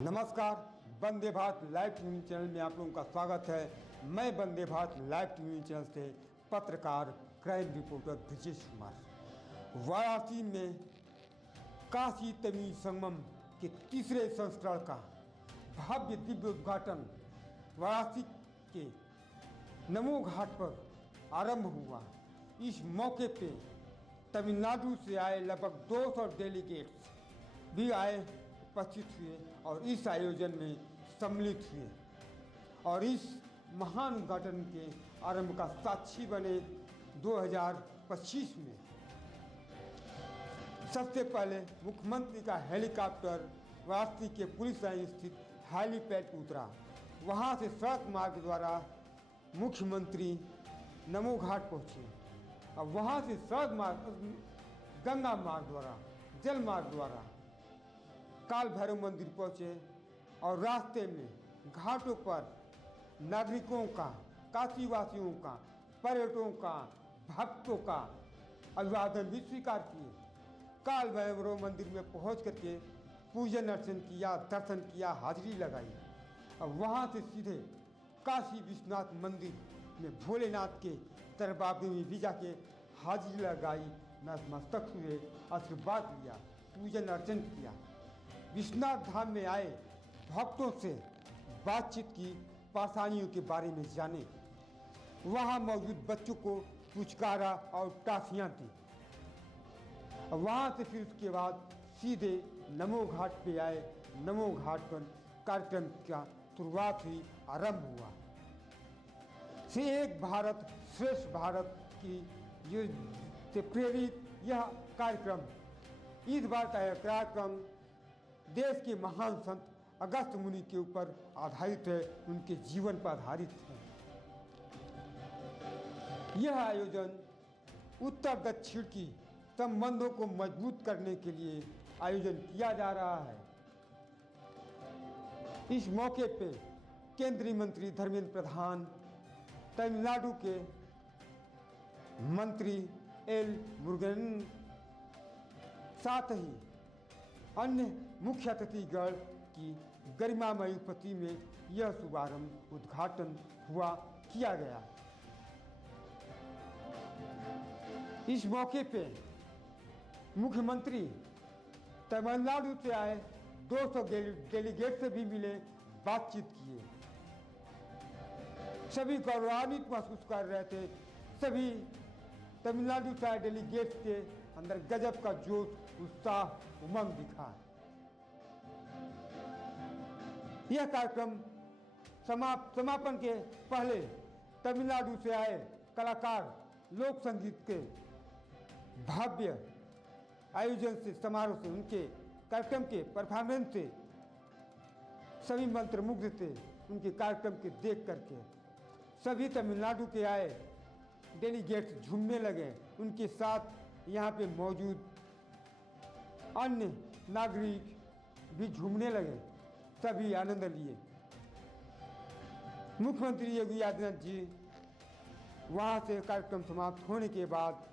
नमस्कार, Vande Bharat live TV channel में आप लोगों का स्वागत है। मैं Vande Bharat live TV channel से पत्रकार क्राइम रिपोर्टर ब्रजेश कुमार। वाराणसी में काशी तमिल संगम के तीसरे संस्करण का भव्य दिव्य उद्घाटन वाराणसी के नमो घाट पर आरंभ हुआ। इस मौके पे तमिलनाडु से आए लगभग 200 डेलीगेट्स भी आए, उपस्थित हुए और इस आयोजन में सम्मिलित हुए और इस महान उद्घाटन के आरंभ का साक्षी बने। 2025 में सबसे पहले मुख्यमंत्री का हेलीकॉप्टर वाराणसी के पुलिस लाइन स्थित हेलीपैड उतरा। वहां से सड़क मार्ग द्वारा मुख्यमंत्री नमो घाट पहुंचे और वहां से सड़क मार्ग, गंगा मार्ग द्वारा, जल मार्ग द्वारा काल भैरव मंदिर पहुँचे और रास्ते में घाटों पर नागरिकों का, काशीवासियों का, पर्यटकों का, भक्तों का अभिवादन भी स्वीकार किए। काल भैरव मंदिर में पहुँच करके पूजन अर्चन किया, दर्शन किया, हाजिरी लगाई और वहाँ से सीधे काशी विश्वनाथ मंदिर में भोलेनाथ के दरबार में भी जाके हाजिरी लगाई, नतमस्तक हुए, आशीर्वाद लिया, पूजन अर्चन किया। विश्वनाथ धाम में आए भक्तों से बातचीत की, परेशानियों के बारे में जाने, वहाँ मौजूद बच्चों को पुचकारा और टाफियाँ दी। वहाँ से फिर उसके बाद सीधे नमो घाट पे आए। नमो घाट पर कार्यक्रम का शुरुआत हुई, आरंभ हुआ। से एक भारत श्रेष्ठ भारत की जो से प्रेरित यह कार्यक्रम, इस बार का यह कार्यक्रम देश के महान संत अगस्त्य मुनि के ऊपर आधारित है, उनके जीवन पर आधारित है। यह आयोजन उत्तर दक्षिण की संबंधों को मजबूत करने के लिए आयोजन किया जा रहा है। इस मौके पे केंद्रीय मंत्री धर्मेंद्र प्रधान, तमिलनाडु के मंत्री एल मुरुगन, साथ ही अन्य मुख्य अतिथिगण की गरिमामयी उपस्थिति में यह शुभारंभ उद्घाटन किया गया। इस मौके पे मुख्यमंत्री तमिलनाडु से आए 200 डेलीगेट से भी मिले, बातचीत किए। सभी गौरवान्वित महसूस कर रहे थे। सभी तमिलनाडु से आए डेलीगेट्स के अंदर गजब का जोश, उत्साह, उमंग दिखा। यह कार्यक्रम समापन के पहले तमिलनाडु से आए कलाकार लोक संगीत के भव्य आयोजन से, समारोह से, उनके कार्यक्रम के परफॉर्मेंस से सभी मंत्रमुग्ध थे। उनके कार्यक्रम के देख करके सभी तमिलनाडु के आए डेलीगेट्स झूमने लगे। उनके साथ यहाँ पे मौजूद अन्य नागरिक भी झूमने लगे, सभी आनंद लिए। मुख्यमंत्री योगी आदित्यनाथ जी वहाँ से कार्यक्रम समाप्त होने के बाद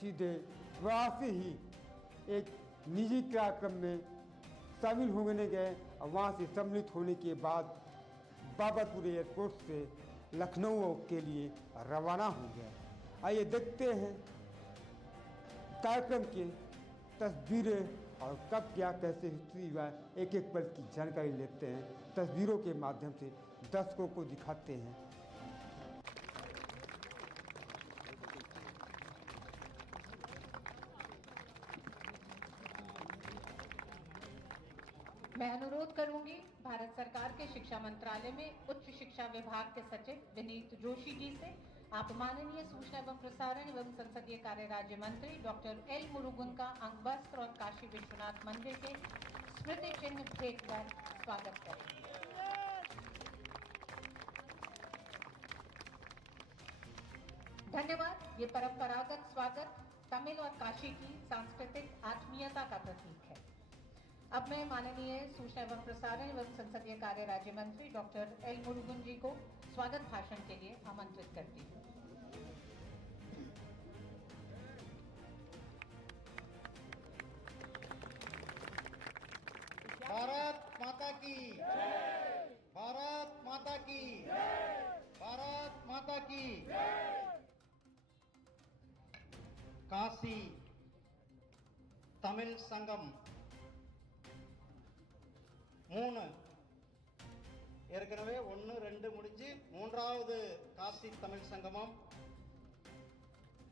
सीधे वहाँ से ही एक निजी कार्यक्रम में शामिल होने गए और वहाँ से सम्मिलित होने के बाद बाबतपुर एयरपोर्ट से लखनऊ के लिए रवाना हो गए। आइए देखते हैं कार्यक्रम की तस्वीरें और कब क्या कैसे हिस्ट्री हुआ, एक एक पल की जानकारी लेते हैं, तस्वीरों के माध्यम से दर्शकों को दिखाते हैं। मैं अनुरोध करूंगी भारत सरकार के शिक्षा मंत्रालय में उच्च शिक्षा विभाग के सचिव विनीत जोशी जी से आप माननीय सूचना एवं प्रसारण एवं संसदीय कार्य राज्य मंत्री डॉक्टर एल मुरुगन का अंग वस्त्र और काशी विश्वनाथ मंदिर के स्मृति चिन्ह भेंट कर स्वागत करेंगे। धन्यवाद। ये परंपरागत स्वागत तमिल और काशी की सांस्कृतिक आत्मीयता का प्रतीक है। अब मैं माननीय सूचना एवं प्रसारण एवं संसदीय कार्य राज्य मंत्री डॉक्टर एल मुरुगन जी को स्वागत भाषण के लिए आमंत्रित करती हूँ। भारत माता माता की, भारत माता की, भारत माता की। காசி தமிழ் சங்கம் 3 ஏற்கனவே 1 2 முடிஞ்சு மூன்றாவது காசி தமிழ் சங்கமம்.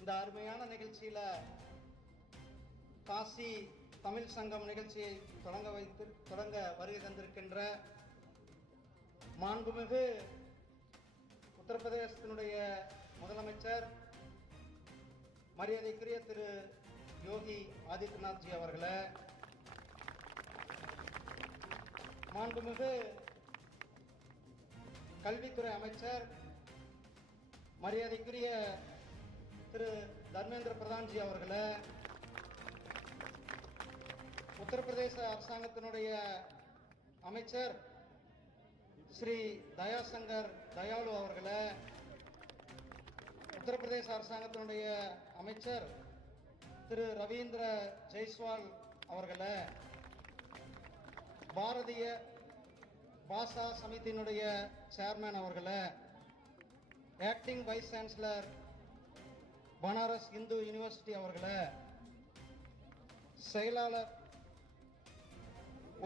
இந்த அருமையான நிகழ்ச்சியில காசி தமிழ் சங்கம் நிகழ்ச்சியை தொடங்க வருகை தந்திருக்கின்ற மாண்புமிகு உத்தரப்பிரதேசத்தினுடைய முதலமைச்சர் மரியாதைக்குரிய திரு யோகி ஆதித்யநாத் ஜி அவர்களே, மாண்புமிகு கல்வித்துறை அமைச்சர் மரியாதைக்குரிய திரு தர்மேந்திர பிரதான் ஜி அவர்களே, உத்தரப்பிரதேச அரசாங்கத்தினுடைய அமைச்சர் ஸ்ரீ தயாசங்கர் தயாளு அவர்களே, உத்தரப்பிரதேச அரசாங்கத்தினுடைய அமைச்சர் திரு ரவீந்திர ஜெய்ஸ்வால் அவர்களே, பாரதிய பாஷா சமிதியினுடைய சேர்மேன் அவர்களே, acting vice chancellor Banaras Hindu university அவர்களே, செயலாளர்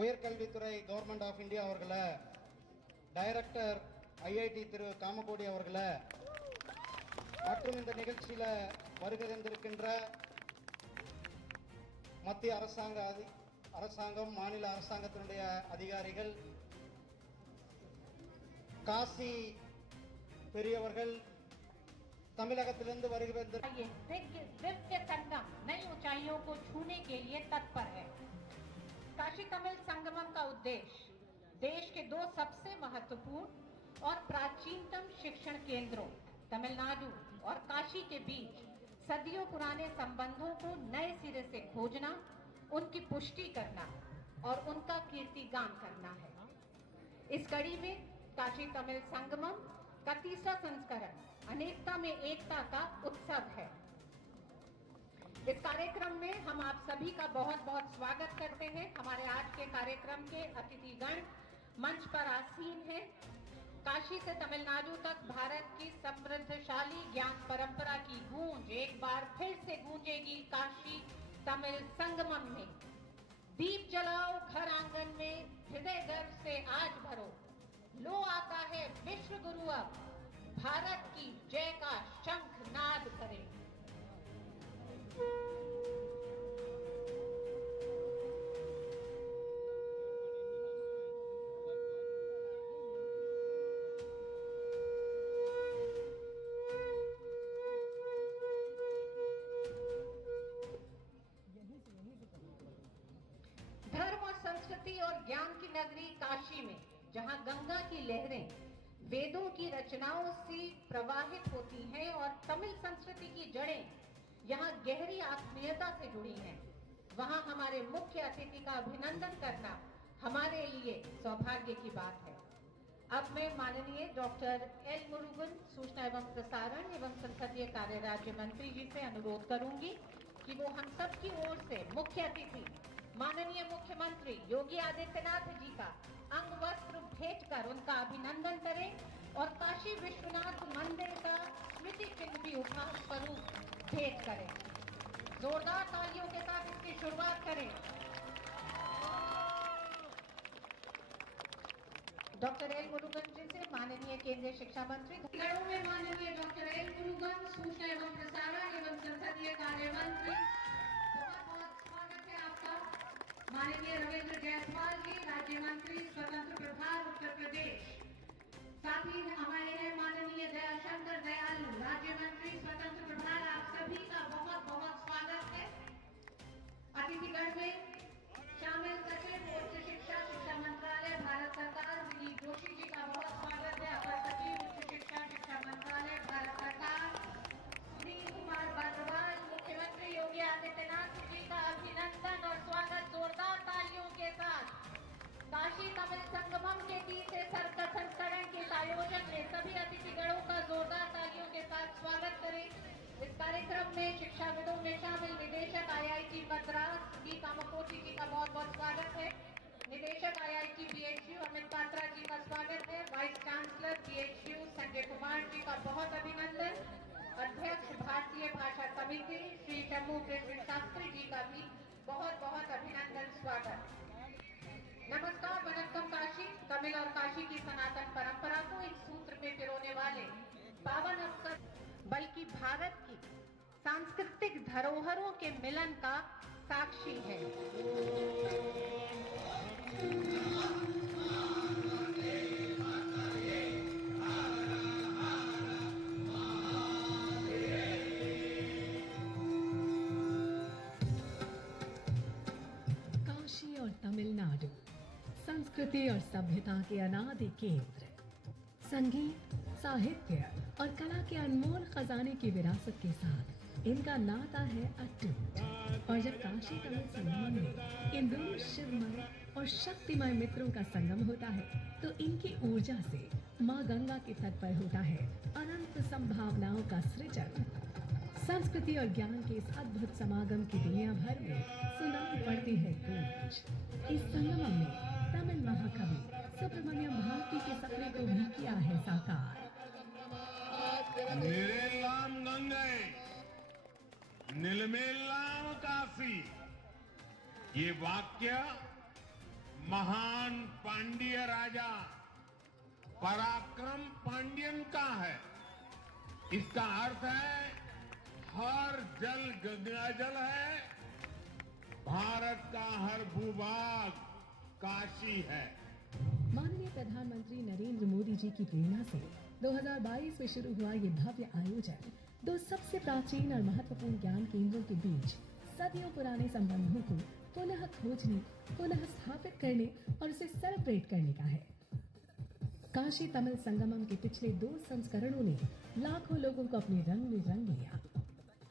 உயர்கல்வித்துறை கவர்மெண்ட் ஆஃப் இந்தியா அவர்களே, டைரக்டர் ஐஐடி திரு காமகோடி அவர்களே, மற்றும் இந்த நிகழ்ச்சியில வருகை தந்திருக்கின்ற மத்திய அரசாங்கம் மாநில அரசாங்கத்தினுடைய அதிகாரிகள், காசி பெரியவர்கள், தமிழகத்திலிருந்து வருகை தந்து दिव्य संगम नई ऊंचाइयों को छूने के लिए तत्पर है। काशी तमिल संगमम का उद्देश्य देश के 2 सबसे महत्वपूर्ण और प्राचीनतम शिक्षण केंद्रों तमिलनाडु और काशी के बीच सदियों पुराने संबंधों को नए सिरे से खोजना, उनकी पुष्टि करना और उनका कीर्तिगान करना है। इस कड़ी में काशी तमिल संगमम का 3रा संस्करण अनेकता में एकता का उत्सव है। इस कार्यक्रम में हम आप सभी का बहुत बहुत स्वागत करते हैं। हमारे आज के कार्यक्रम के अतिथिगण मंच पर आसीन हैं। काशी से तमिलनाडु तक भारत की समृद्धशाली ज्ञान परंपरा की गूंज एक बार फिर से गूंजेगी काशी तमिल संगमम में। दीप जलाओ घर आंगन में, हृदय गर्व से आज भरो, लो आता है विश्व गुरु अब, भारत की जय का शंख नाद करे। धर्म और संस्कृति और ज्ञान की नगरी काशी में, जहां गंगा की लहरें वेदों की रचनाओं से प्रवाहित होती हैं और तमिल संस्कृति की जड़ें यहाँ गहरी आत्मीयता से जुड़ी हैं, वहां हमारे मुख्य अतिथि का अभिनंदन करना हमारे लिए सौभाग्य की बात है। अब मैं माननीय डॉक्टर एल मुरुगन, सूचना एवं प्रसारण एवं संसदीय कार्य राज्य मंत्री जी से अनुरोध करूंगी कि वो हम सब की ओर से मुख्य अतिथि माननीय मुख्यमंत्री योगी आदित्यनाथ जी का अंग वस्त्र भेंट कर उनका अभिनंदन करें और काशी विश्वनाथ मंदिर का स्मृति चिन्ह भी उपहार स्वरूप भेंट करें। जोरदार तालियों के साथ इसकी शुरुआत करें। डॉक्टर एल मुरुगन जी से माननीय केंद्रीय शिक्षा मंत्री, गणों में माननीय डॉक्टर एल मुरुगन, सूचना एवं प्रसारण एवं संसदीय कार्य मंत्री, बहुत बहुत स्वागत है आपका। माननीय रविंद्र जायसवाल जी, राज्य मंत्री स्वतंत्र प्रभार उत्तर प्रदेश, साथ ही हमारे हैं माननीय दयाशंकर दयालु, राज्य मंत्री स्वतंत्र प्रभार, आप सभी का बहुत बहुत स्वागत है। अतिथिगण में शामिल सचिव उच्च शिक्षा मंत्रालय भारत सरकार विनीत जोशी जी का बहुत स्वागत है। अपर सचिव उच्च शिक्षा मंत्रालय भारत सरकार सुनील कुमार भारद्वाज, मुख्यमंत्री योगी आदित्यनाथ जी का अभिनंदन और स्वागत जोरदार तालियों के साथ। काशी तमिल संगमम के 3रे संस्करण के आयोजन में सभी अतिथिगणों का जोरदार तालियों के साथ स्वागत करें। इस कार्यक्रम में शिक्षाविदों में शामिल निदेशक IIT मद्रास बी कामकोटी जी का बहुत बहुत स्वागत है। निदेशक IIT समिति श्री जम्मू प्रेसिडेंट शास्त्री जी का भी बहुत बहुत अभिनंदन स्वागत। नमस्कार, वनक्कम काशी। तमिल और काशी की सनातन परंपरा को एक सूत्र में पिरोने वाले पावन अवसर, बल्कि भारत की सांस्कृतिक धरोहरों के मिलन का साक्षी है। काशी और तमिलनाडु संस्कृति और सभ्यता के अनादि केंद्र, संगीत, साहित्य और कला के अनमोल खजाने की विरासत के साथ इनका नाता है अटूट। और जब काशी तमिल संगम में इन दोनों शिवमय और शक्तिमय मित्रों का संगम होता है तो इनकी ऊर्जा से माँ गंगा के तट पर होता है अनंत संभावनाओं का सृजन। संस्कृति और ज्ञान के इस अद्भुत समागम की दुनिया भर में सुनाई पड़ती है गूंज। इस संगम में तमिल महाकवि सुब्रमण्यम भारती के सपने को भी किया है साकार। निरेलाम गंगे निलमेलाम काशी, ये वाक्य महान पांड्य राजा पराक्रम पांड्यन का है। इसका अर्थ है हर जल गंगा जल है, भारत का हर भूभाग काशी है। माननीय प्रधानमंत्री नरेंद्र मोदी जी की प्रेरणा से 2022 में शुरू हुआ ये भव्य आयोजन दो सबसे प्राचीन और महत्वपूर्ण ज्ञान केंद्रों के बीच सदियों पुराने संबंधों को पुनः खोजने, पुनः स्थापित करने और उसे सेलिब्रेट करने का है। काशी तमिल संगमम के पिछले 2 संस्करणों ने लाखों लोगों को अपने रंग में रंग लिया।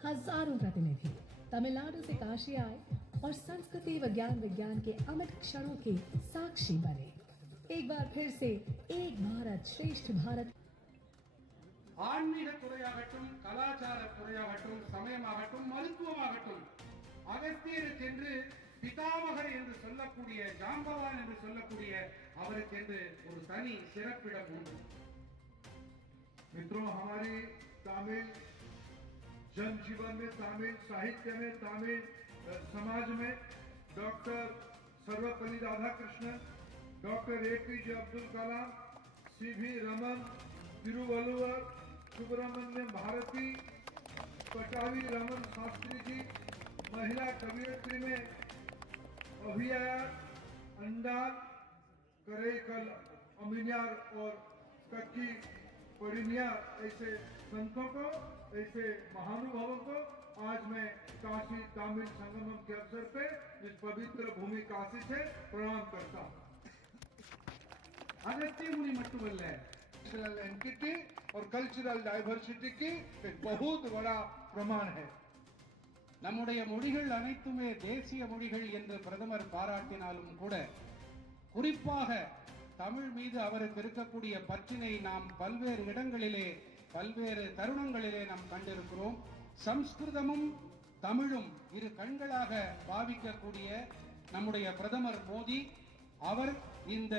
हजारों प्रतिनिधि तमिलनाडु से काशी आए और संस्कृति व विज्ञान के अमिट क्षणों के साक्षी बने। एक बार फिर से एक भारत श्रेष्ठ भारत। ஆன்மீக துறையாகட்டும், கலாச்சார துறையாகட்டும், சமயமாகட்டும், மருத்துவமாகட்டும், அகஸ்தியர் என்று பிதாமகர் என்று சொல்லக்கூடிய, ஜாம்பவான் என்று சொல்லக்கூடிய அவருக்கென்று ஒரு தனி சிறப்பிடம் உண்டு। मित्रों, हमारी तमिल जनजीवन में, तमिल साहित्य में, तमिल समाज में doctor Sarvepalli Radhakrishnan, doctor APJ Abdul Kalam, CV Raman, Thiruvalluvar, Subramaniam Bharati, पटावी रमन शास्त्री जी, महिला कवियत्री में अभियार, अंडार, करेकल, अमीनियार और कक्की परिनियार ऐसे संतों को, ऐसे महानुभावों को आज मैं काशी तमिल संगमम के अवसर पे इस पवित्र भूमि काशी से प्रणाम करता हूँ। அகஸ்திய முனி மட்டுமல்ல, कल्चरल एंटिटी और कल्चरल डाइवर्सिटी की एक बहुत बड़ा प्रमाण है। நம்முடைய மொழிகள் அனைத்துமே தேசிய மொழிகள் என்று பிரதமர் பாராட்டினாலும் கூட, குறிப்பாக தமிழ் மீது அவருக்கு இருக்கக்கூடிய பற்றினை நாம் பல்வேறு இடங்களிலே, பல்வேறு தருணங்களிலே நாம் கண்டிருக்கிறோம். சம்ஸ்கிருதமும் தமிழும் இரு கண்களாக பாவிக்கக்கூடிய நம்முடைய பிரதமர் மோடி அவர் இந்த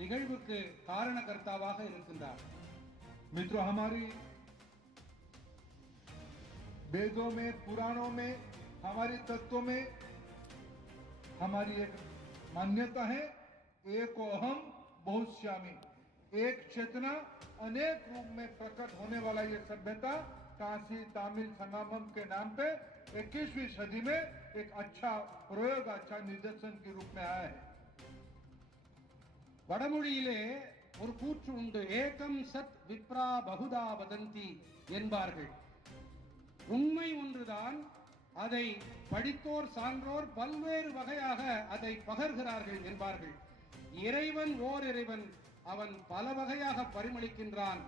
நிகழ்வுக்கு காரணகர்த்தாவாக இருக்கின்றார்। मित्रों, हमारी वेदों में, पुराणों में, हमारी तत्वों में हमारी एक मान्यता है, एक अहम बहुश्यामी, एक चेतना अनेक रूप में प्रकट होने वाला ये सभ्यता काशी तमिल संगमम के नाम पे 21वीं सदी में एक अच्छा प्रयोग, अच्छा निदर्शन के रूप में आया है। வடமொழியிலே ஒரு கூற்று உண்டு, ஏகம் சத் விப்ரா பகுதா வதந்தி என்பார்கள். உண்மை ஒன்றுதான், அதை படித்தோர் சான்றோர் பல்வேறு வகையாக அதை பகர்கிறார்கள் என்பார்கள். இறைவன் ஓர் இறைவன், அவன் பல வகையாக பரிமளிக்கின்றான்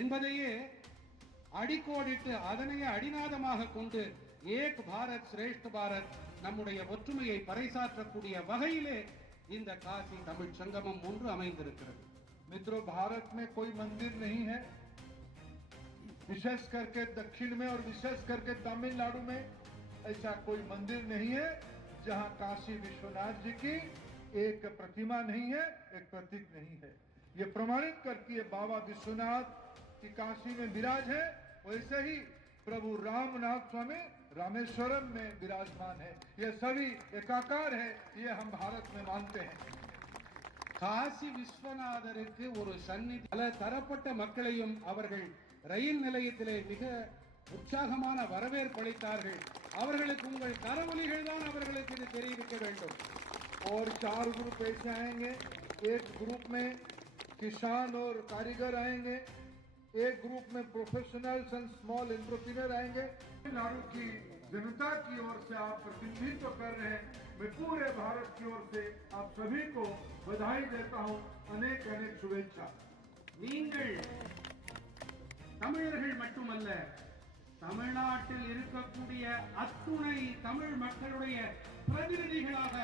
என்பதையே அடிக்கோடிட்டு அதனையே அடிநாதமாக கொண்டு ஏக் பாரத் சிரேஷ்ட பாரத் நம்முடைய ஒற்றுமையை பறைசாற்றக்கூடிய வகையிலே இந்த காசி தமிழ் சங்கமம் ஒன்று அமைந்திருக்கிறது। मित्रों, भारत में कोई मंदिर नहीं है, विशेष करके दक्षिण में और विशेष करके तमिलनाडु में ऐसा कोई मंदिर नहीं है जहां काशी विश्वनाथ जी की एक प्रतिमा नहीं है, एक प्रतीक नहीं है। ये प्रमाणित करती है बाबा विश्वनाथ की काशी में विराज है, वैसे ही प्रभु रामनाथ स्वामी रामेश्वरम में विराजमान है। ये सभी एकाकार है, ये हम भारत में मानते हैं। காசி விஸ்வநாதருக்கு ஒரு சந்நிதி, பல தரப்பட்ட மக்களையும் அவர்கள் ரயில் நிலையத்திலே மிக உற்சாகமான வரவேற்பு அளித்தார்கள். அவர்களுக்கு உங்கள் கரவொலிகள் தான் அவர்களுக்கு இது தெரிவிக்க வேண்டும். और 4 ग्रुप ऐसे आएंगे, एक ग्रुप में किसान और कारीगर आएंगे, एक ग्रुप में प्रोफेशनल्स एंड स्मॉल एंटरप्रेन्योर आएंगे। नाडु की जनता की ओर से आप प्रतिनिधित्व कर रहे हैं, मैं पूरे भारत की ओर से आप सभी को बधाई देता हूं, अनेक अनेक शुभेच्छा। நீங்கள் தமிழர்கள் மட்டுமல்ல, தமிழ்நாட்டில் இருக்கக்கூடிய அத்துணை தமிழ் மக்களுடைய பிரதிநிதிகளாக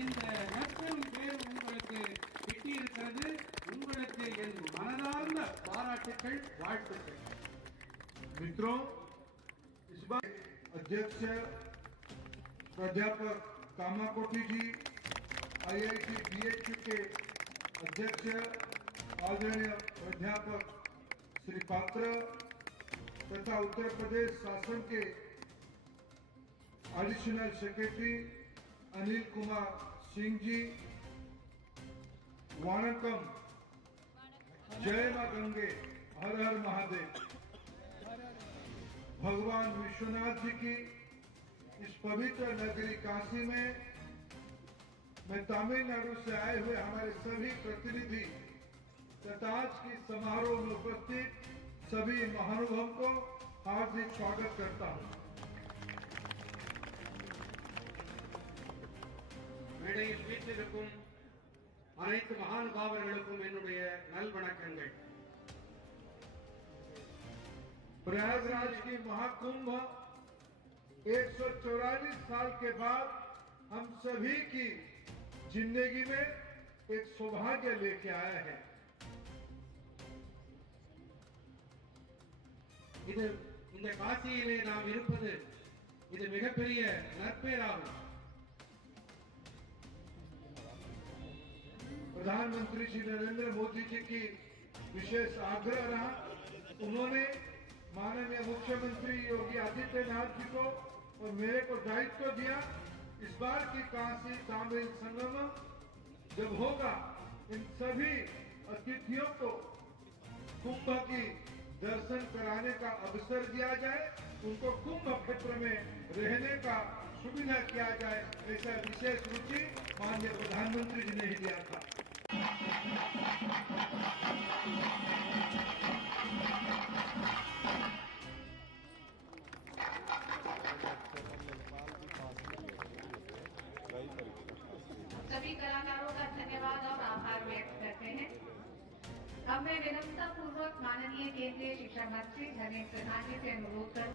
இந்த நற்பெரும் பேர் உங்களுக்கு கிட்டியிருக்கிறது. உங்களுக்கு என் மனதார்ந்த பாராட்டுக்கள், வாழ்த்துக்கள். मित्रों, इस बार अध्यक्ष प्राध्यापक कामाकोटी जी, आईआईटी बीएचयू के अध्यक्ष आदरणीय प्राध्यापक श्री पात्र तथा उत्तर प्रदेश शासन के एडिशनल सेक्रेटरी अनिल कुमार सिंह जी, वाणकम, जय मां गंगे, हर हर महादेव। भगवान विश्वनाथ जी की इस पवित्र नगरी काशी में मैं तमिलनाडु से आए हुए हमारे सभी प्रतिनिधि तथा आज की समारोह में उपस्थित सभी महानुभावों को हार्दिक स्वागत करता हूं। மேடையில் வீற்றிருக்கும் அனைத்து மகானுபாவர்களுக்கும் என்னுடைய நல்வணக்கங்கள். प्रयागराज की महाकुंभ 144 साल के बाद हम सभी की जिंदगी में एक सौभाग्य लेके आया है। இது இந்த காசியிலே நாம் இருப்பது இது மிகப்பெரிய நற்பேராகும். प्रधानमंत्री श्री नरेंद्र मोदी जी की विशेष आग्रह रहा, उन्होंने माननीय मुख्यमंत्री योगी आदित्यनाथ जी को और मेरे को दायित्व दिया, इस बार की काशी तमिल संगम जब होगा इन सभी अतिथियों को कुंभ की दर्शन कराने का अवसर दिया जाए, उनको कुंभ क्षेत्र में रहने का सुविधा किया जाए, ऐसा विशेष रुचि माननीय प्रधानमंत्री जी ने ही दिया था। सभी कलाकारों का धन्यवाद और आभार व्यक्त करते हैं। अब मैं विनम्रता पूर्वक माननीय केंद्रीय शिक्षा मंत्री धर्मेंद्र प्रधान जी से अनुरोध करूं।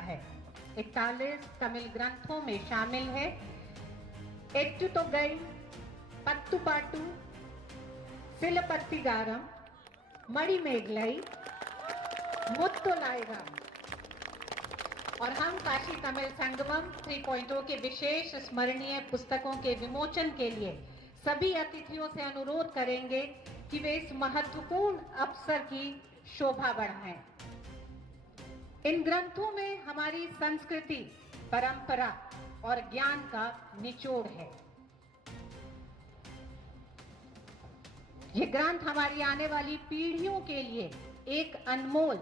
है 41 तमिल ग्रंथों में शामिल है। एट्टु तोगई, पत्तु पाटू, सिलपत्तिगारम, मणिमेगलई, मुत्तुलाइगा, और हम काशी तमिल संगमम 3.0 के विशेष स्मरणीय पुस्तकों के विमोचन के लिए सभी अतिथियों से अनुरोध करेंगे कि वे इस महत्वपूर्ण अवसर की शोभा बढ़ाएं। इन ग्रंथों में हमारी संस्कृति, परंपरा और ज्ञान का निचोड़ है। ये ग्रंथ हमारी आने वाली पीढ़ियों के लिए एक अनमोल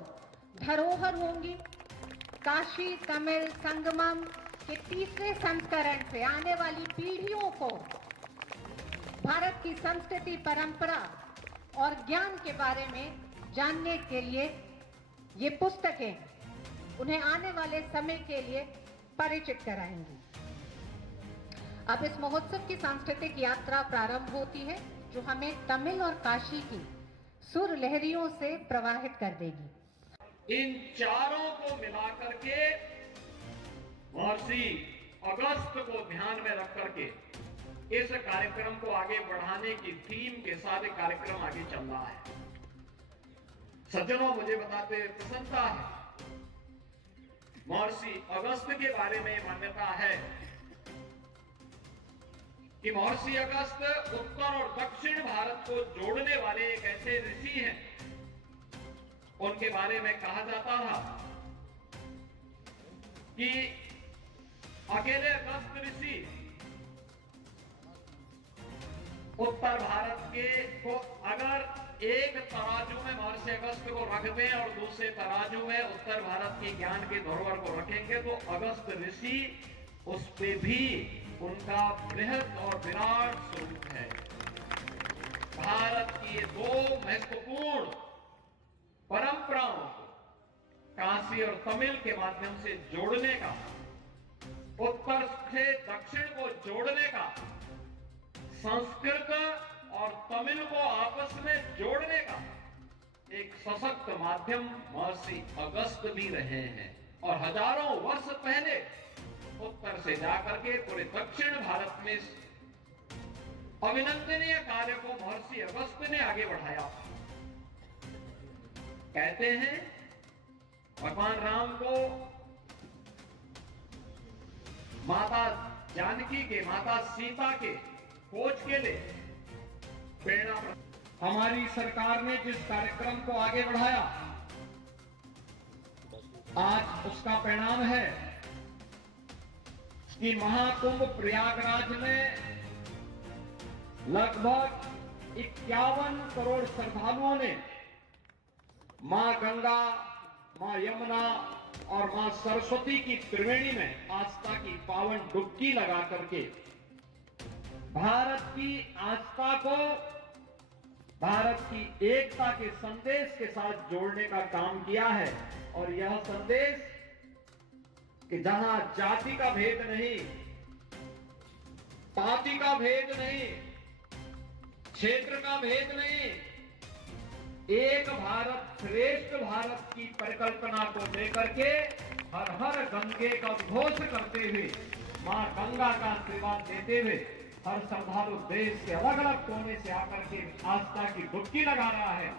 धरोहर होंगी। काशी तमिल संगमम के तीसरे संस्करण से आने वाली पीढ़ियों को भारत की संस्कृति, परंपरा और ज्ञान के बारे में जानने के लिए ये पुस्तकें उन्हें आने वाले समय के लिए परिचित कराएंगी। अब इस महोत्सव की सांस्कृतिक यात्रा प्रारंभ होती है, जो हमें तमिल और काशी की सुर लहरियों से प्रवाहित कर देगी। इन चारों को मिलाकर के महर्षि अगस्त को ध्यान में रख करके इस कार्यक्रम को आगे बढ़ाने की थीम के साथ एक कार्यक्रम आगे चल रहा है। सज्जनों, मुझे बताते हुए प्रसन्नता है, महर्षि अगस्त के बारे में मान्यता है कि महर्षि अगस्त उत्तर और दक्षिण भारत को जोड़ने वाले एक ऐसे ऋषि हैं। उनके बारे में कहा जाता था कि अकेले अगस्त ऋषि उत्तर भारत के को अगर एक तराजू में महर्षि अगस्त को रख दें और दूसरे तराजू में उत्तर भारत के ज्ञान के धरोहर को रखेंगे तो अगस्त ऋषि उस पे भी उनका बृहद और विराट स्वरूप है। भारत की ये दो महत्वपूर्ण परंपराओं को काशी और तमिल के माध्यम से जोड़ने का, उत्तर से दक्षिण को जोड़ने का, संस्कृत और तमिल को आपस में जोड़ने का एक सशक्त माध्यम महर्षि अगस्त भी रहे हैं। और हजारों वर्ष पहले उत्तर से जाकर के पूरे दक्षिण भारत में इस अभिनंदनीय कार्य को महर्षि अगस्त ने आगे बढ़ाया। कहते हैं भगवान राम को माता जानकी के, माता सीता के खोज के लिए प्रेरणा। हमारी सरकार ने जिस कार्यक्रम को आगे बढ़ाया, आज उसका परिणाम है कि महाकुंभ प्रयागराज में लगभग 51 करोड़ श्रद्धालुओं ने मां गंगा, मां यमुना और मां सरस्वती की त्रिवेणी में आस्था की पावन डुबकी लगा करके भारत की आस्था को भारत की एकता के संदेश के साथ जोड़ने का काम किया है। और यह संदेश कि जहां जाति का भेद नहीं, पार्टी का भेद नहीं, क्षेत्र का भेद नहीं, एक भारत श्रेष्ठ भारत की परिकल्पना को लेकर के हर हर गंगे का घोष करते हुए, मां गंगा का आशीर्वाद देते हुए हर श्रद्धालु देश के अलग अलग कोने से आकर के आस्था की डुबकी लगा रहा है।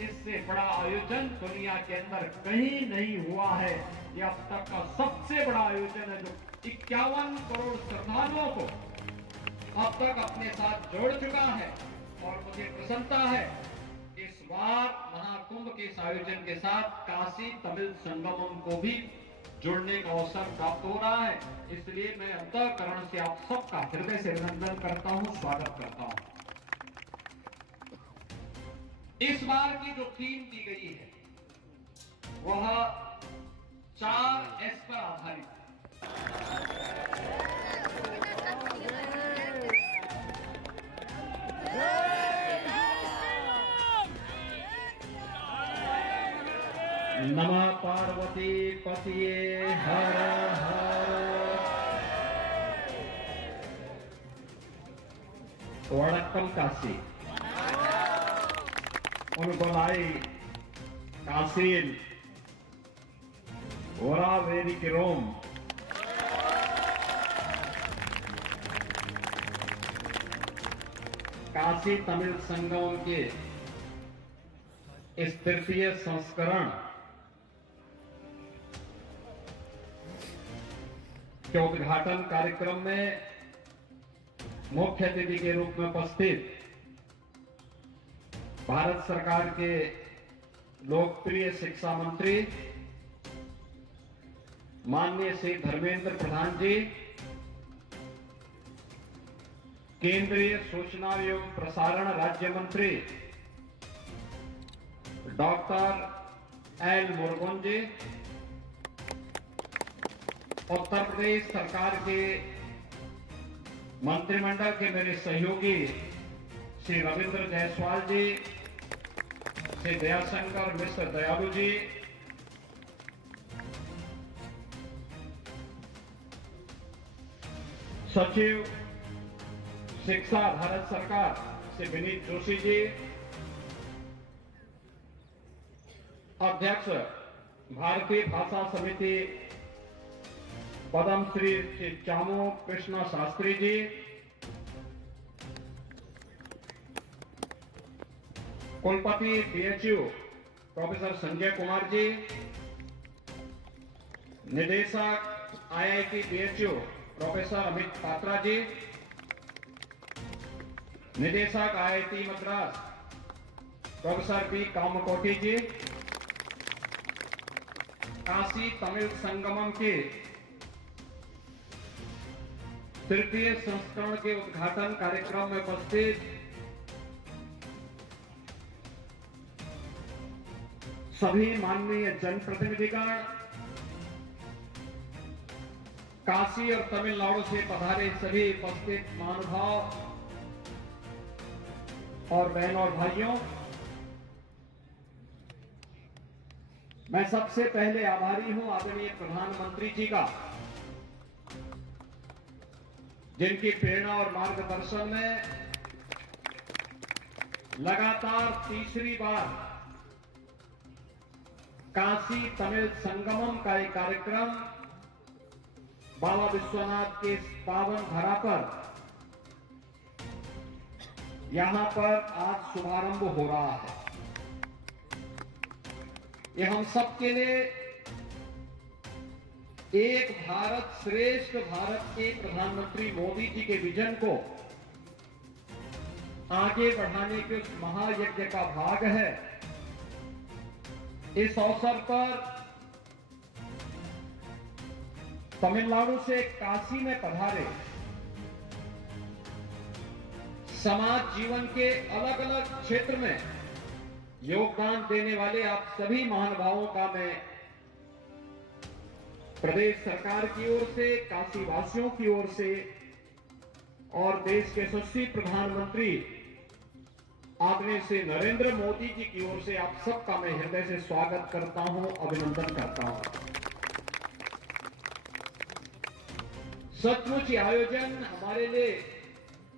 इससे बड़ा आयोजन दुनिया के अंदर कहीं नहीं हुआ है। यह अब तक का सबसे बड़ा आयोजन है, जो 51 करोड़ श्रद्धालुओं को अब तक अपने साथ जोड़ चुका है। और मुझे प्रसन्नता है इस बार महाकुंभ के इस आयोजन के साथ काशी तमिल संगमम को भी जोड़ने का अवसर प्राप्त हो रहा है। इसलिए मैं अंतःकरण से आप सबका हृदय से अभिनंदन करता हूं, स्वागत करता हूं। इस बार की जो थीम दी गई है वह 4 एस पर आधारित नमः पार्वती पतिये हर हर। वणक्कम काशी उनकोलाई काशील ओरा वेदिक रोम काशी तमिल संगम के इस तृतीय संस्करण के उद्घाटन कार्यक्रम में मुख्य अतिथि के रूप में उपस्थित भारत सरकार के लोकप्रिय शिक्षा मंत्री माननीय श्री धर्मेंद्र प्रधान जी, केंद्रीय सूचना एवं प्रसारण राज्य मंत्री डॉक्टर एल मुरुगन जी, उत्तर प्रदेश सरकार के मंत्रिमंडल के मेरे सहयोगी श्री रविंद्र जायसवाल जी, श्री दयाशंकर मिश्र दयालु जी, सचिव शिक्षा भारत सरकार श्री विनीत जोशी जी, अध्यक्ष भारतीय भाषा समिति पद्मश्री श्री चामो कृष्ण शास्त्री जी, कुलपति बीएचयू प्रोफेसर संजय कुमार जी, निदेशक IIT BHU professor Amit Patra ji, निदेशक IIT Madras professor B Kamakoti ji, Kashi Tamil Sangamam के तृतीय संस्करण के उद्घाटन कार्यक्रम में उपस्थित सभी माननीय जनप्रतिनिधिगण, काशी और तमिलनाडु से पधारे सभी उपस्थित महानुभाव और बहनों और भाइयों, मैं सबसे पहले आभारी हूं आदरणीय प्रधानमंत्री जी का, जिनकी प्रेरणा और मार्गदर्शन में लगातार तीसरी बार काशी तमिल संगमम का एक कार्यक्रम बाबा विश्वनाथ के पावन धरा पर यहां पर आज शुभारंभ हो रहा है। ये हम सबके लिए एक भारत श्रेष्ठ भारत के प्रधानमंत्री मोदी जी के विजन को आगे बढ़ाने के उस महायज्ञ का भाग है। इस अवसर पर तमिलनाडु से काशी में पधारे समाज जीवन के अलग अलग क्षेत्र में योगदान देने वाले आप सभी महानुभावों का मैं प्रदेश सरकार की ओर से, काशी वासियों की ओर से और देश के यशस्वी प्रधानमंत्री आदरणीय श्री नरेंद्र मोदी जी की ओर से आप सबका मैं हृदय से स्वागत करता हूं, अभिनंदन करता हूं। सचमुच ये आयोजन हमारे लिए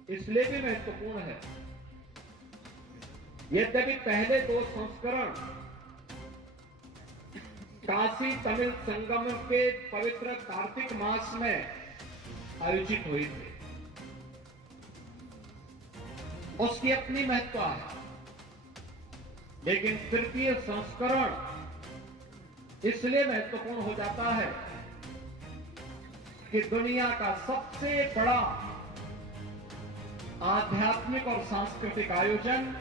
इसलिए भी महत्वपूर्ण है, यद्यपि पहले दो संस्करण काशी तमिल संगम के पवित्र कार्तिक मास में आयोजित हुई थी। उसकी अपनी महत्ता है, लेकिन तृतीय संस्करण इसलिए महत्वपूर्ण हो जाता है कि दुनिया का सबसे बड़ा आध्यात्मिक और सांस्कृतिक आयोजन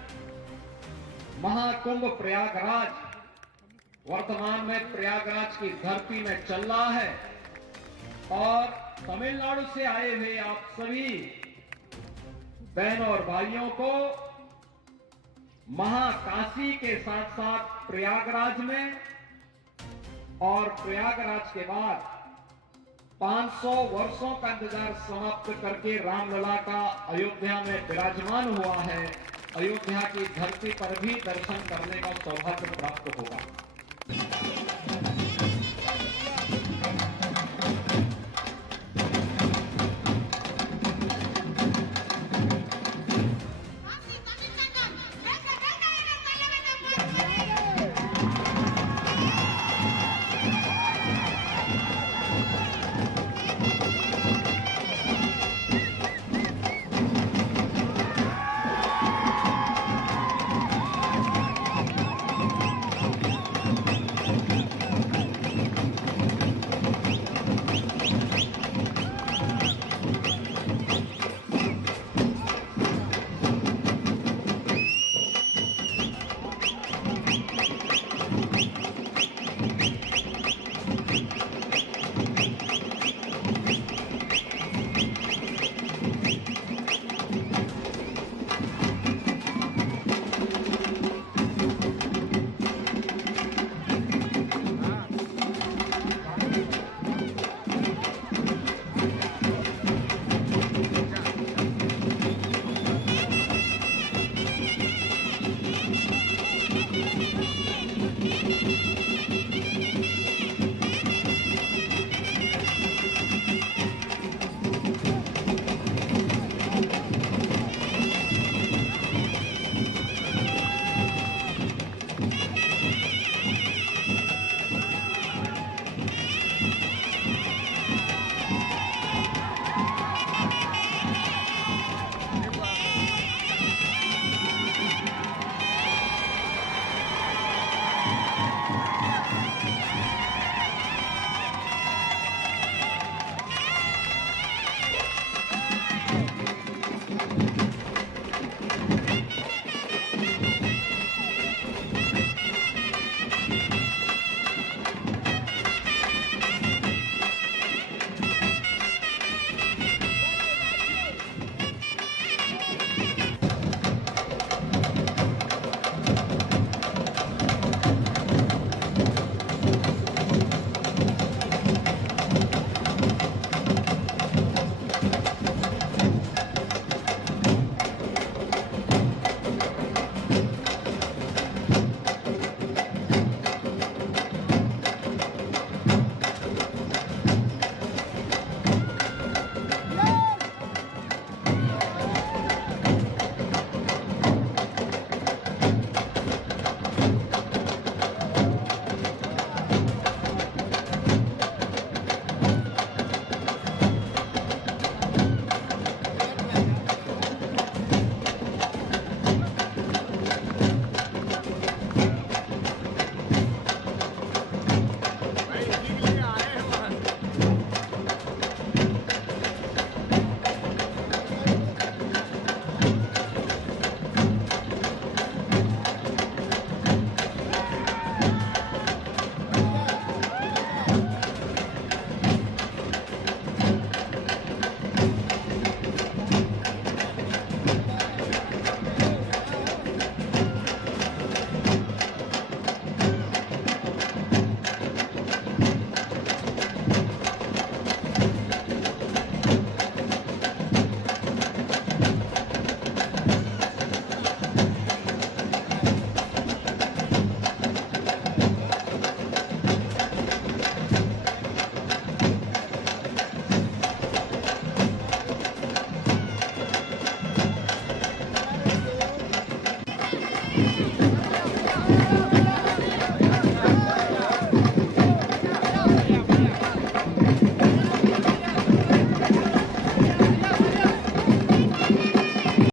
महाकुंभ प्रयागराज वर्तमान में प्रयागराज की धरती में चल रहा है और तमिलनाडु से आए हुए आप सभी बहनों और भाइयों को महाकाशी के साथ साथ प्रयागराज में और प्रयागराज के बाद 500 वर्षों का इंतजार समाप्त करके रामलला का अयोध्या में विराजमान हुआ है। अयोध्या की धरती पर भी दर्शन करने का सौभाग्य प्राप्त होगा।